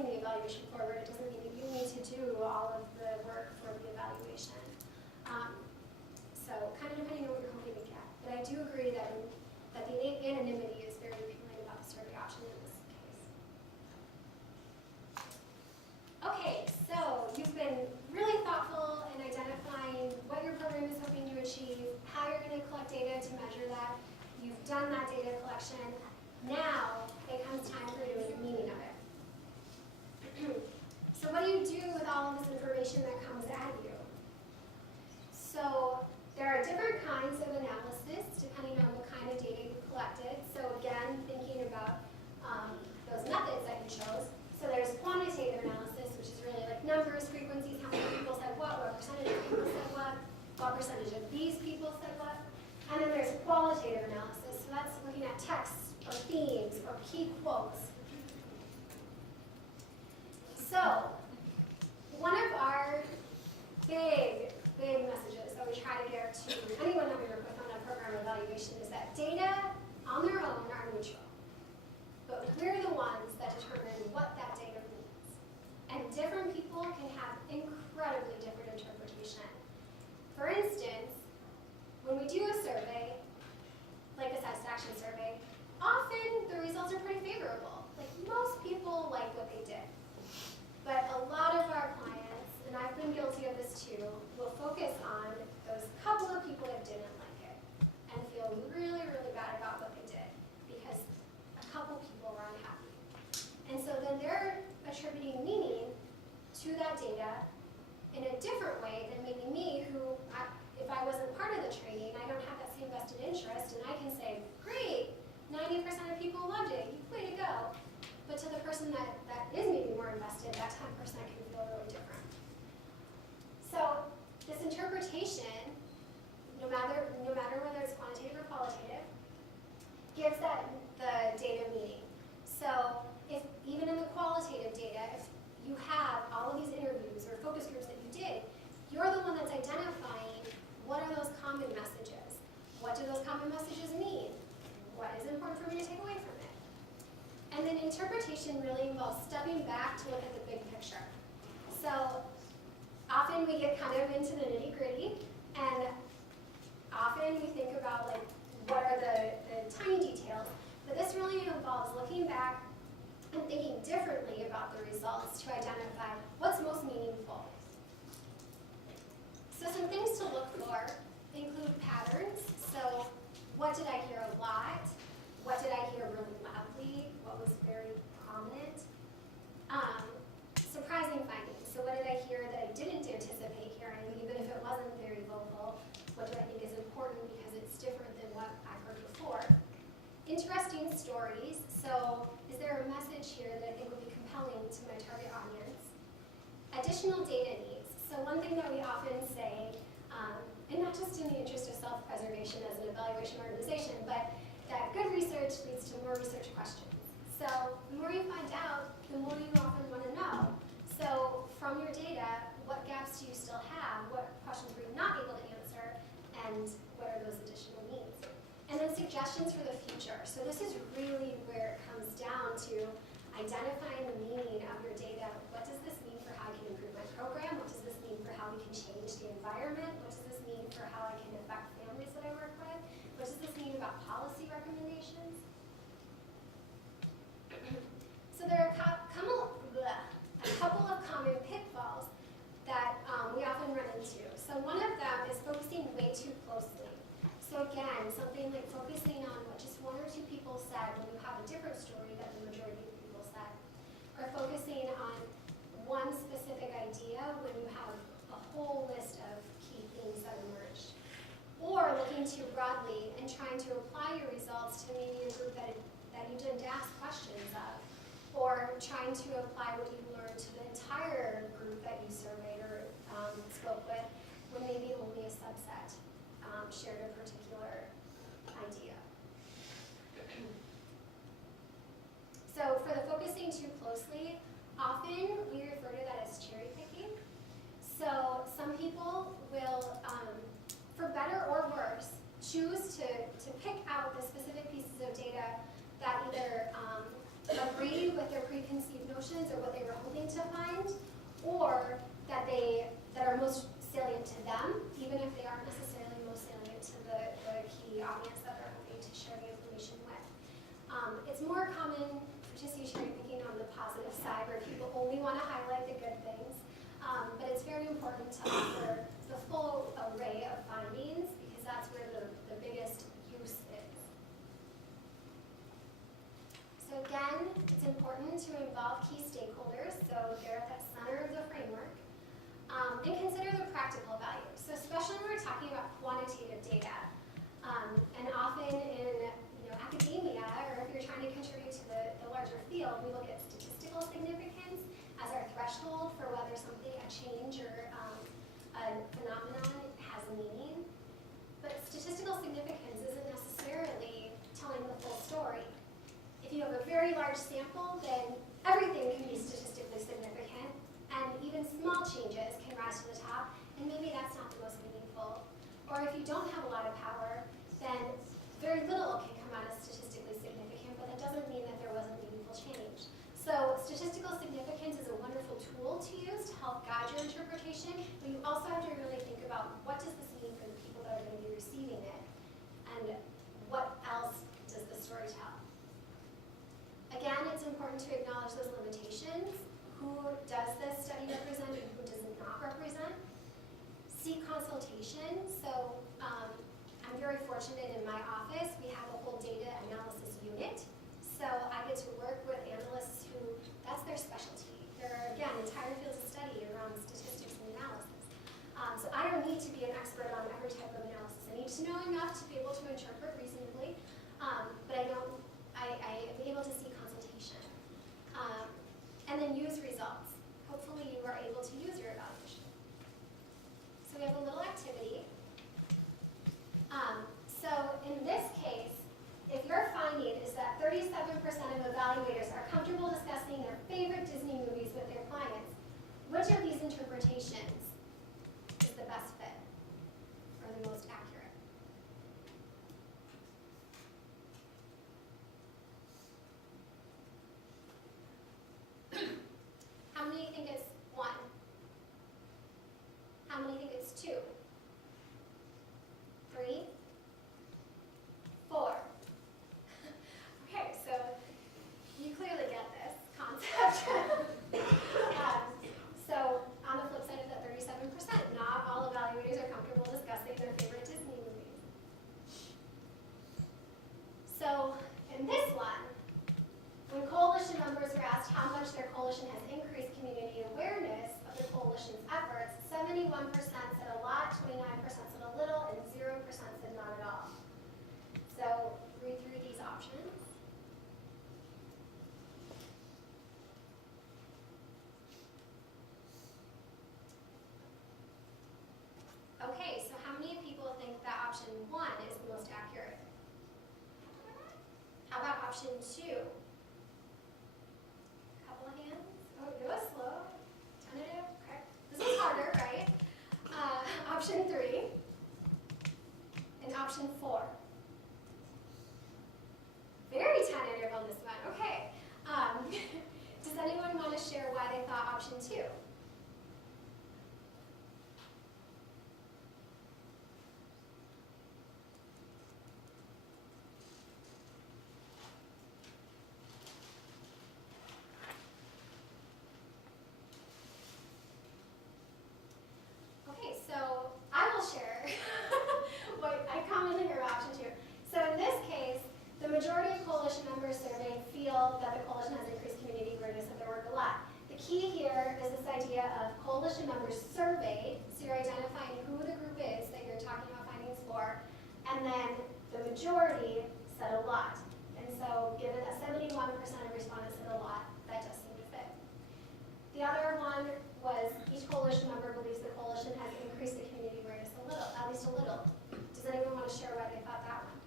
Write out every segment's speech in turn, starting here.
moving the evaluation forward. It doesn't mean that you need to do all of the work for the evaluation. So kind of depending on what you're hoping to get. But I do agree that the anonymity is very appealing about the survey option in this case. Okay, so you've been really thoughtful in identifying what your program is hoping to achieve, how you're going to collect data to measure that. You've done that data collection. Now it comes time for doing the meaning of it. So what do you do with all of this information that comes at you? So there are different kinds of analysis depending on the kind of data you collected. So again, thinking about those methods that you chose. So there's quantitative analysis, which is really like numbers, frequencies, how many people said what percentage of people said what percentage of these people said what. And then there's qualitative analysis. So that's looking at texts or themes or key quotes. So one of our big messages that we try to give to anyone that we work with on a program evaluation is that data on their own are neutral. But we're the ones that determine what that data means. And different people can have incredibly different interpretation. For instance, when we do a survey, like a satisfaction survey, often the results are pretty favorable. Like most people like what they did. But a lot of our clients, and I've been guilty of this too, will focus on those couple of people that didn't like it and feel really, really bad about what they did because a couple people were unhappy. And so then they're attributing meaning to that data in a different way than maybe me, who, if I wasn't part of the training, I don't have that same vested interest, and I can say, great, 90% of people loved it, way to go. But to the person that is maybe more invested, that 10% can feel really different. So this interpretation, no matter whether it's quantitative or qualitative, gives the data meaning. So if even in the qualitative data, if you have all of these interviews or focus groups that you did, you're the one that's identifying what are those common messages. What do those common messages mean? What is important for me to take away from it? And then interpretation really involves stepping back to look at the big picture. So often we get kind of into the nitty-gritty, and often we think about like what are the tiny details, but this really involves looking back and thinking differently about the results to identify what's most meaningful. So some things to look for include patterns. So what did I hear a lot? What did I hear really loudly? What was very prominent? Surprising findings. So what did I hear that I didn't anticipate hearing, even if it wasn't very vocal? What do I think is important because it's different than what I heard before? Interesting stories. So is there a message here that I think would be compelling to my target audience? Additional data needs. So one thing that we often say, and not just in the interest of self-preservation as an evaluation organization, but that good research leads to more research questions. So the more you find out, the more you often want to know. So from your data, what gaps do you still have? What questions were you not able to answer? And what are those additional needs? And then suggestions for the future. So this is really where it comes down to identifying the meaning of your data. What does this mean for how I can improve my program? What does this mean for how we can change the environment? What does this mean for how I can affect families that I work with? What does this mean about policy recommendations? So there are a couple of common pitfalls that we often run into. So one of them is focusing way too closely. So again, something like focusing on what just one or two people said when you have a different story that the majority of people said. Or focusing on one specific idea when you have a whole list of key themes that emerged. Or looking too broadly and trying to apply your results to maybe a group that you didn't ask questions of. Or trying to apply what you learned to the entire group that you surveyed or spoke with, when maybe only a subset shared a particular idea. So for the focusing too closely, often we refer to that as cherry picking. So some people will, for better or worse, choose to pick out the specific pieces of data that either agree with their preconceived notions or what they were hoping to find, or that are most salient to them, even if they aren't necessarily most salient to the key audience that they're hoping to share the information with. It's more common to see sharing thinking on the positive side, where people only want to highlight the good things. But it's very important to offer the full array of findings, because that's where the biggest use is. So again, it's important to involve key stakeholders, so they're at the center of the framework, and consider the practical value. So especially when we're talking about quantitative data, and often in academia, or if you're trying to contribute to the larger field, we look at statistical significance as our threshold for whether something, a change or a phenomenon, has meaning. But statistical significance isn't necessarily telling the full story. If you have a very large sample, then everything can be statistically significant, and even small changes can rise to the top, and maybe that's not the most meaningful. Or if you don't have a lot of power, then very little can come out as statistically significant, but that doesn't mean that there wasn't meaningful change. So statistical significance is a wonderful tool to use to help guide your interpretation, but you also have to really think about what does this mean for the people that are going to be receiving it, and what else does the story tell. Again, it's important to acknowledge those limitations. Who does this study represent and who does it not represent? Seek consultation. So I'm very fortunate in my office. We have a whole data analysis unit. So I get to work with analysts who, that's their specialty. There are, again, entire fields of study around statistics and analysis. So I don't need to be an expert on every type of analysis. I need to know enough to be able to interpret reasonably, but I am able to seek consultation. And then use results. Hopefully you are able to use your evaluation. So we have a little activity. So in this case, if your finding is that 37% of evaluators are comfortable discussing their favorite Disney movies with their clients, which of these interpretations is the best fit or the most accurate? How many think it's 1? How many think it's 2? 3? 4? Okay, so you clearly get this concept. So on the flip side of that 37%, not all evaluators are comfortable discussing their favorite Disney movies. So in this one, when coalition members were asked how much their coalition has increased community awareness of the coalition's efforts, 71% said a lot, 29% said a little, and 0% said not at all. So read through these options. Okay, so how many people think that option 1 is the most accurate? How about option 2? Couple of hands. Oh, it was slow. Tentative. Okay. This is harder, right? Option 3 and option 4. Very tentative on this one. Okay. Does anyone want to share why they thought option 2? Okay, so I will share what I commonly hear about option 2. So in this case, the majority of coalition members surveyed feel that the coalition has increased community awareness of their work a lot. The key here is this idea of coalition members surveyed, so you're identifying who the group is that you're talking about findings for, and then the majority said a lot. And so given that 71% of respondents said a lot, that does seem to fit. The other one was each coalition member believes the coalition has increased the community awareness a little, at least a little. Does anyone want to share why they thought that one?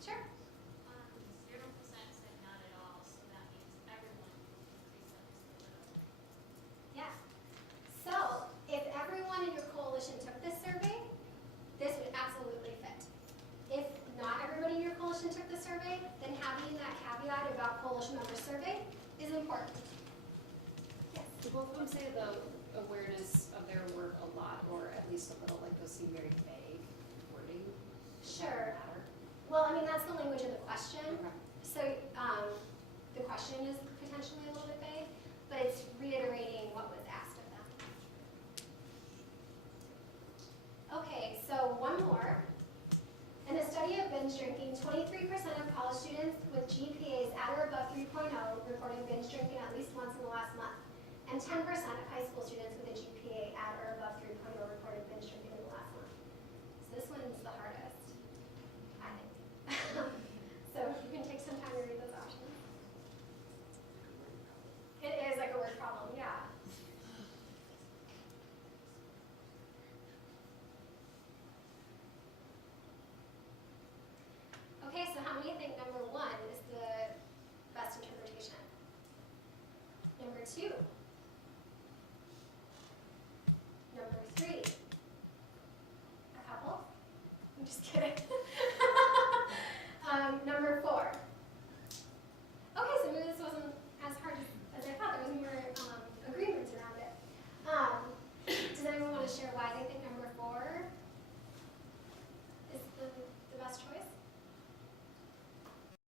Sure. 0% said not at all, so that means everyone increased at least a little. Yeah. So if everyone in your coalition took this survey, this would absolutely fit. If not everybody in your coalition took the survey, then have caveat about coalition member survey is important. Yes. Do both of them say the awareness of their work a lot, or at least a little, like those seem very vague wording? Does that Sure. matter? Well, I mean, that's the language of the question. Okay. So the question is potentially a little bit vague, but it's reiterating what was asked of them. Okay, so one more. In a study of binge drinking, 23% of college students with GPAs at or above 3.0 reported binge drinking at least once in the last month, and 10% of high school students with a GPA at or above 3.0.